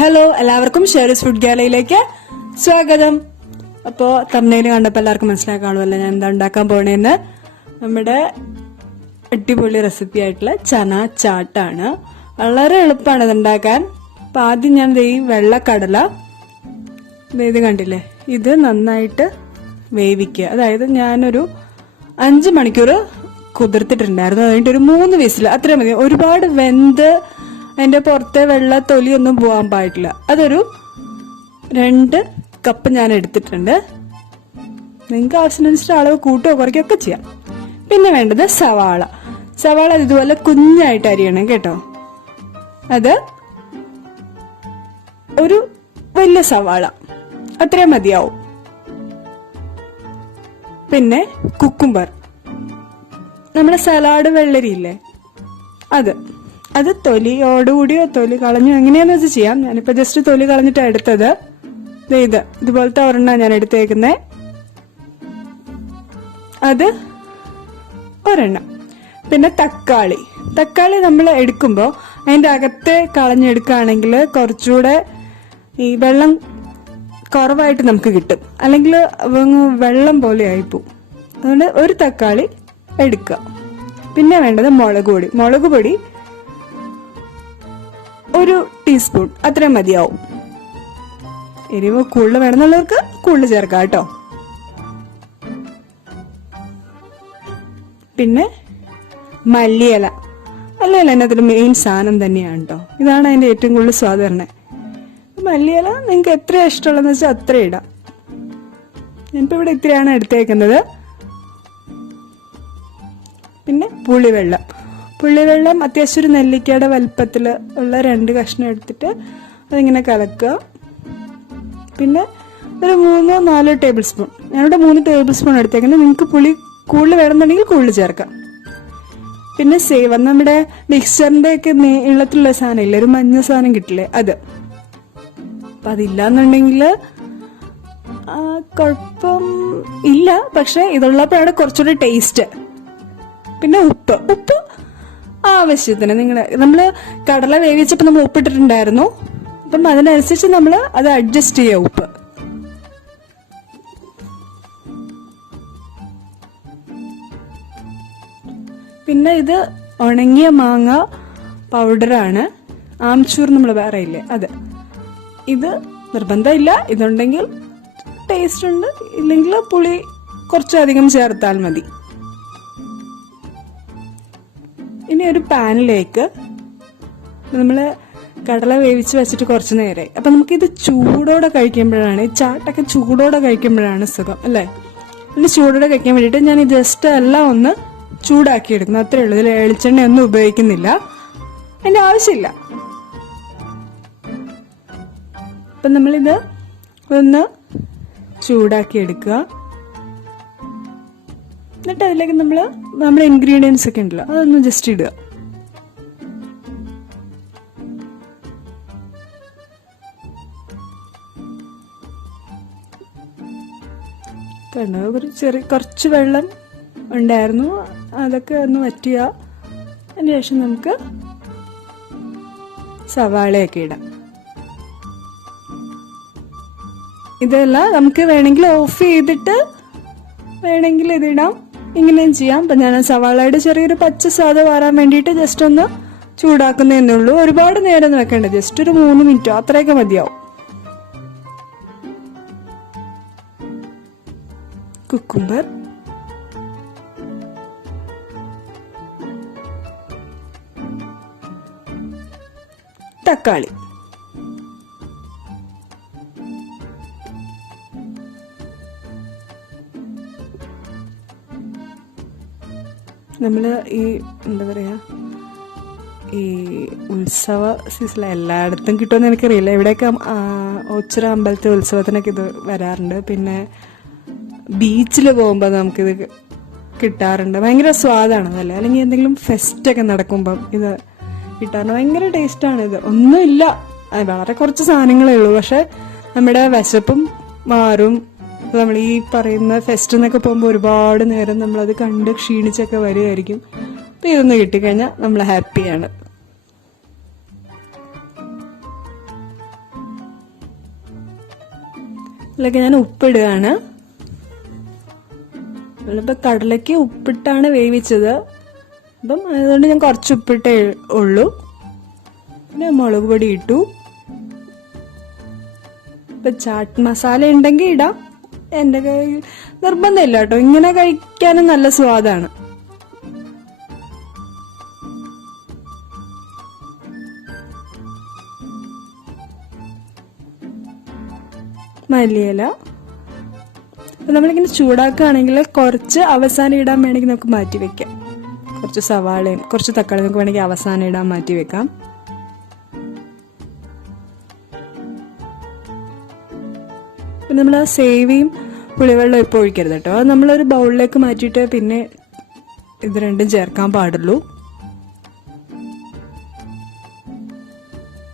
Hello, എല്ലാവർക്കും shares food ഗാലയിലേക്ക് സ്വാഗതം. അപ്പോൾ തമ്മിൽ കണ്ടപ്പോൾ എല്ലാവർക്കും മനസ്സിലാക്കാൻ കാണുമല്ലോ ഞാൻ എന്താ ഉണ്ടാക്കാൻ പോണേന്ന്. നമ്മുടെ അടിപൊളി റെസിപ്പി ആയിട്ടുള്ള ചന ചാട്ടാണ്. വളരെ എളുപ്പമാണ് ഇത് ഉണ്ടാക്കാൻ. അപ്പം ആദ്യം ഞാൻ ഈ വെള്ളക്കടല ഇത് കണ്ടില്ലേ, ഇത് നന്നായിട്ട് വേവിക്കുക. അതായത് ഞാനൊരു 5 മണിക്കൂർ കുതിർത്തിട്ടുണ്ടായിരുന്നു. അതുകൊണ്ട് ഒരു 3 വിസിൽ അത്ര മതി. ഒരുപാട് വെന്ത് അതിന്റെ പുറത്തെ വെള്ള തൊലിയൊന്നും പോകാൻ പാടില്ല. അതൊരു 2 കപ്പ് ഞാൻ എടുത്തിട്ടുണ്ട്. നിങ്ങൾക്ക് ആവശ്യമനുസരിച്ച് അളവ് കൂട്ടുകയോ കുറയ്ക്കുകയൊക്കെ ചെയ്യാം. പിന്നെ വേണ്ടത് സവാള. സവാള ഇതുപോലെ കുഞ്ഞായിട്ട് അരിയണം കേട്ടോ. അത് ഒരു വലിയ സവാള അത്രയും മതിയാവും. പിന്നെ കുക്കുംബർ, നമ്മുടെ സലാഡ് വെള്ളരിയില്ലേ അത് തൊലിയോടുകൂടിയോ തൊലി കളഞ്ഞു എങ്ങനെയാന്ന് വെച്ച് ചെയ്യാം. ഞാനിപ്പോ ജസ്റ്റ് തൊലി കളഞ്ഞിട്ടാണ് എടുത്തത്. ഇതുപോലത്തെ ഒരെണ്ണ ഞാൻ എടുത്തേക്കുന്നേ. അത് ഒരെണ്ണം. പിന്നെ തക്കാളി നമ്മൾ എടുക്കുമ്പോൾ അതിന്റെ അകത്തെ കളഞ്ഞെടുക്കുകയാണെങ്കിൽ കുറച്ചുകൂടെ ഈ വെള്ളം കുറവായിട്ട് നമുക്ക് കിട്ടും. അല്ലെങ്കിൽ വെള്ളം പോലെ ആയിപ്പോവും. അതുകൊണ്ട് ഒരു തക്കാളി എടുക്കുക. പിന്നെ വേണ്ടത് മുളക് പൊടി 1 ടീസ്പൂൺ അത്രയും മതിയാവും. എരിവ് കൂടുതൽ വേണമെന്നുള്ളവർക്ക് കൂടുതൽ ചേർക്കാം കേട്ടോ. പിന്നെ മല്ലിയില എന്നതിൽ മെയിൻ സാധനം തന്നെയാണ് കേട്ടോ. ഇതാണ് അതിന്റെ ഏറ്റവും കൂടുതൽ സ്വാദ് തരണേ. മല്ലിയില നിങ്ങൾക്ക് എത്ര ഇഷ്ടമുള്ളതെന്ന് വെച്ചാൽ അത്ര ഇടാം. ഞാനിപ്പോ ഇവിടെ ഇത്രയാണ് എടുത്തേക്കുന്നത്. പിന്നെ പുളിവെള്ളം അത്യാവശ്യം ഒരു നെല്ലിക്കയുടെ വലുപ്പത്തിൽ ഉള്ള 2 കഷ്ണം എടുത്തിട്ട് അതിങ്ങനെ കലക്കുക. പിന്നെ ഒരു 3-4 ടേബിൾ സ്പൂൺ, ഞാനിവിടെ 3 ടേബിൾ സ്പൂൺ എടുത്തേക്കുന്നത്. നിങ്ങൾക്ക് പുളി കൂടുതൽ വേണമെന്നുണ്ടെങ്കിൽ കൂടുതൽ ചേർക്കാം. പിന്നെ സേവ, നമ്മുടെ മിക്സറിന്റെ ഒക്കെ നീളത്തിലുള്ള സാധനം ഇല്ലേ, ഒരു മഞ്ഞ സാധനം കിട്ടില്ലേ, അത്. അപ്പൊ അതില്ലാന്നുണ്ടെങ്കിൽ കുഴപ്പം ഇല്ല, പക്ഷെ ഇതുള്ളപ്പോഴാണ് കുറച്ചുകൂടി ടേസ്റ്റ്. പിന്നെ ഉപ്പ് ആവശ്യത്തിന്. നമ്മള് കടല വേവിച്ചപ്പോൾ നമ്മൾ ഉപ്പിട്ടിട്ടുണ്ടായിരുന്നു. അപ്പം അതിനനുസരിച്ച് നമ്മൾ അത് അഡ്ജസ്റ്റ് ചെയ്യുക ഉപ്പ്. പിന്നെ ഇത് ഉണങ്ങിയ മാങ്ങ പൗഡറാണ്. ആംചൂർ നമ്മൾ വേറെ ഇല്ലേ, ഇത് നിർബന്ധമില്ല. ഇതുണ്ടെങ്കിൽ ടേസ്റ്റ് ഉണ്ട്, ഇല്ലെങ്കിൽ പുളി കുറച്ചധികം ചേർത്താൽ മതി. ഇനി ഒരു പാനിലേക്ക് നമ്മൾ കടല വേവിച്ച് വെച്ചിട്ട് കുറച്ച് നേരമായി. അപ്പം നമുക്കിത് ചൂടോടെ കഴിക്കുമ്പോഴാണ്, ഈ ചാട്ടൊക്കെ ചൂടോടെ കഴിക്കുമ്പോഴാണ് സുഖം അല്ലേ. ഇനി ചൂടോടെ കഴിക്കാൻ വേണ്ടിയിട്ട് ഞാൻ ജസ്റ്റ് എല്ലാം ഒന്ന് ചൂടാക്കി എടുക്കുന്നു, അത്രേ ഉള്ളൂ. ഇതിൽ വെളിച്ചെണ്ണ ഒന്നും ഉപയോഗിക്കുന്നില്ല, അതിന്റെ ആവശ്യമില്ല. അപ്പം നമ്മളിത് ഒന്ന് ചൂടാക്കി എടുക്കുക. എന്നിട്ട് അതിലേക്ക് നമ്മുടെ ഇൻഗ്രീഡിയൻസ് ഒക്കെ ഉണ്ടല്ലോ, അതൊന്ന് ജസ്റ്റ് ഇടുക. കണ്ടോ, കുറച്ച് വെള്ളം ഉണ്ടായിരുന്നു, അതൊക്കെ ഒന്ന് വറ്റുക. അതിന് ശേഷം നമുക്ക് സവാളയൊക്കെ ഇടാം. ഇതെല്ലാം നമുക്ക് വേണമെങ്കിൽ ഓഫ് ചെയ്തിട്ട് വേണമെങ്കിൽ ഇതിടാം, ഇങ്ങനെയും ചെയ്യാം. അപ്പൊ ഞാൻ സവാളയുടെ ചെറിയൊരു പച്ച സ്വാദ് വരാൻ വേണ്ടിയിട്ട് ജസ്റ്റ് ഒന്ന് ചൂടാക്കുന്നതേ ഉള്ളൂ. ഒരുപാട് നേരം ഒന്നും വെക്കണ്ട, ജസ്റ്റ് ഒരു 3 മിനിറ്റോ അത്രയൊക്കെ മതിയാവും. കുക്കുംബർ, തക്കാളി, നമ്മള് ഈ എന്താ പറയാ, ഈ ഉത്സവ സീസണിൽ എല്ലായിടത്തും കിട്ടുമെന്ന് എനിക്കറിയില്ല. ഇവിടെയൊക്കെ ഓച്ചിറ അമ്പലത്തെ ഉത്സവത്തിനൊക്കെ ഇത് വരാറുണ്ട്. പിന്നെ ബീച്ചിൽ പോകുമ്പോൾ നമുക്കിത് കിട്ടാറുണ്ട്. ഭയങ്കര സ്വാദാണ് അതല്ലേ. അല്ലെങ്കിൽ എന്തെങ്കിലും ഫെസ്റ്റ് ഒക്കെ നടക്കുമ്പം ഇത് കിട്ടാറുണ്ട്. ഭയങ്കര ടേസ്റ്റാണ് ഇത്. ഒന്നുമില്ല, വളരെ കുറച്ച് സാധനങ്ങളേ ഉള്ളൂ, പക്ഷെ നമ്മുടെ വിശപ്പും മാറും. നമ്മൾ ഈ പറയുന്ന ഫെസ്റ്റ് എന്നൊക്കെ പോകുമ്പോൾ ഒരുപാട് നേരം നമ്മളത് കണ്ട് ക്ഷീണിച്ചൊക്കെ വരികയായിരിക്കും. അപ്പൊ ഇതൊന്ന് കിട്ടിക്കഴിഞ്ഞാൽ നമ്മൾ ഹാപ്പിയാണ്. ഇതിലൊക്കെ ഞാൻ ഉപ്പിടുകയാണ്. നമ്മളിപ്പോൾ കടലയ്ക്ക് ഉപ്പിട്ടാണ് വേവിച്ചത്, അപ്പം അതുകൊണ്ട് ഞാൻ കുറച്ച് ഉപ്പിട്ടേ ഉള്ളൂ. പിന്നെ മുളക് പൊടി ഇട്ടു. ഇപ്പം ചാട്ട് മസാല ഉണ്ടെങ്കിൽ ഇടാം, എൻ്റെ കയ്യിൽ നിർബന്ധമില്ല കേട്ടോ. ഇങ്ങനെ കഴിക്കാനും നല്ല സ്വാദാണ്. മല്ലിയില നമ്മളിങ്ങനെ ചൂടാക്കുകയാണെങ്കിൽ കുറച്ച് അവസാനം ഇടാൻ വേണമെങ്കിൽ നമുക്ക് മാറ്റി വെക്കാം. കുറച്ച് സവാളയും കുറച്ച് തക്കാളി നമുക്ക് വേണമെങ്കിൽ അവസാനം ഇടാൻ മാറ്റി വെക്കാം. പിന്നെ നമ്മൾ ആ സേവയും പുളിവെള്ളം ഇപ്പോൾ ഒഴിക്കരുത് കേട്ടോ. അത് നമ്മളൊരു ബൗളിലേക്ക് മാറ്റിയിട്ട് പിന്നെ ഇത് രണ്ടും ചേർക്കാൻ പാടുള്ളൂ.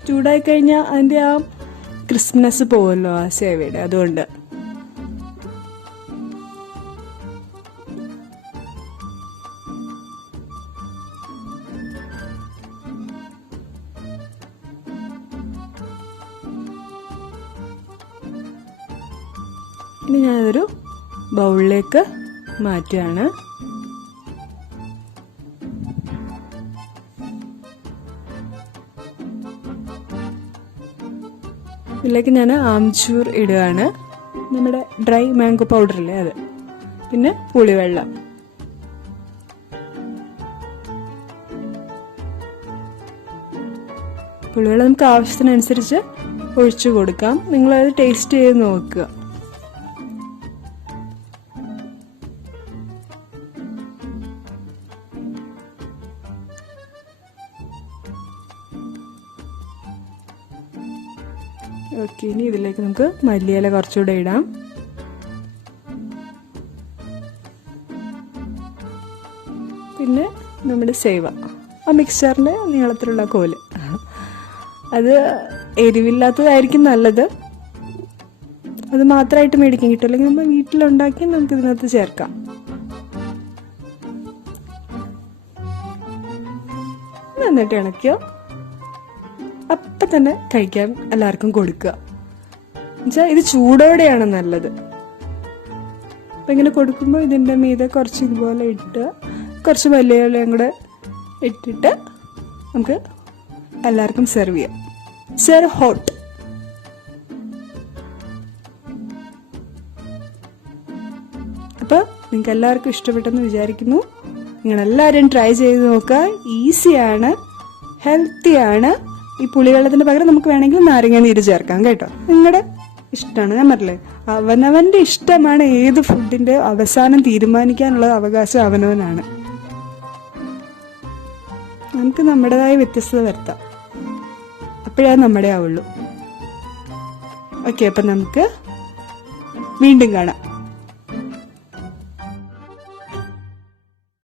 ചൂടായി കഴിഞ്ഞാൽ അതിൻ്റെ ആ ക്രിസ്പ്നെസ് പോവല്ലോ ആ സേവയുടെ, അതുകൊണ്ട്. ഇനി ഞാനതൊരു ബൗളിലേക്ക് മാറ്റുകയാണ്. ഇതിലേക്ക് ഞാൻ ആംചൂർ ഇടുകയാണ്, നമ്മുടെ ഡ്രൈ മാംഗോ പൗഡർ ഇല്ലേ അത്. പിന്നെ പുളിവെള്ളം. പുളിവെള്ളം നമുക്ക് ആവശ്യത്തിനനുസരിച്ച് ഒഴിച്ചു കൊടുക്കാം. നിങ്ങളത് ടേസ്റ്റ് ചെയ്ത് നോക്കുക. ഓക്കെ, ഇനി ഇതിലേക്ക് നമുക്ക് മല്ലിയില കുറച്ചുകൂടെ ഇടാം. പിന്നെ നമ്മുടെ സേവ, ആ മിക്സ്ചറിൻ്റെ നീളത്തിലുള്ള കോല്. അത് എരിവില്ലാത്തതായിരിക്കും നല്ലത്. അത് മാത്രമായിട്ട് മേടിക്കാൻ കിട്ടും, അല്ലെങ്കിൽ നമ്മൾ വീട്ടിലുണ്ടാക്കി നമുക്ക് ഇതിനകത്ത് ചേർക്കാം. നന്നായിട്ട് ഇളക്കിയോ, അപ്പം തന്നെ കഴിക്കാൻ എല്ലാവർക്കും കൊടുക്കുക. എന്നുവെച്ചാൽ ഇത് ചൂടോടെയാണ് നല്ലത്. അപ്പം ഇങ്ങനെ കൊടുക്കുമ്പോൾ ഇതിൻ്റെ മീതെ കുറച്ച് ഇതുപോലെ ഇട്ട് കുറച്ച് മല്ലിയിലയും കൂടെ ഇട്ടിട്ട് നമുക്ക് എല്ലാവർക്കും സെർവ് ചെയ്യാം. Serve hot. അപ്പോൾ നിങ്ങൾക്ക് എല്ലാവർക്കും ഇഷ്ടപ്പെട്ടെന്ന് വിചാരിക്കുന്നു. നിങ്ങളെല്ലാവരും ട്രൈ ചെയ്ത് നോക്കുക. ഈസിയാണ്, ഹെൽത്തിയാണ്. ഈ പുളിവെള്ളത്തിന് പകരം നമുക്ക് വേണമെങ്കിൽ നാരങ്ങ നീര് ചേർക്കാം കേട്ടോ. നിങ്ങളുടെ ഇഷ്ടമാണ്. ഞാൻ പറഞ്ഞില്ലേ, അവനവൻ്റെ ഇഷ്ടമാണ്. ഏത് ഫുഡിൻ്റെ അവസാനം തീരുമാനിക്കാനുള്ള അവകാശം അവനവനാണ്. നമുക്ക് നമ്മുടേതായ വ്യത്യസ്തത വരുത്താം, അപ്പോഴേ നമ്മുടെ ആവുള്ളൂ. ഓക്കെ, അപ്പം നമുക്ക് വീണ്ടും കാണാം.